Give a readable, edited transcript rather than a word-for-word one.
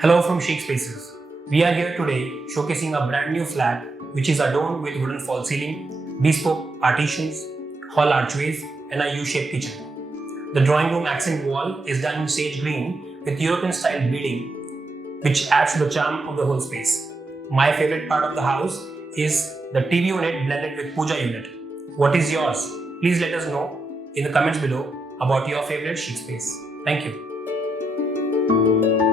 Hello from Chic Spaces. We are here today showcasing a brand new flat which is adorned with wooden false ceiling, bespoke partitions, hall archways, and a U-shaped kitchen. The drawing room accent wall is done in sage green with European style beading, which adds to the charm of the whole space. My favorite part of the house is the TV unit blended with puja unit. What is yours? Please let us know in the comments below about your favorite chic space. Thank you.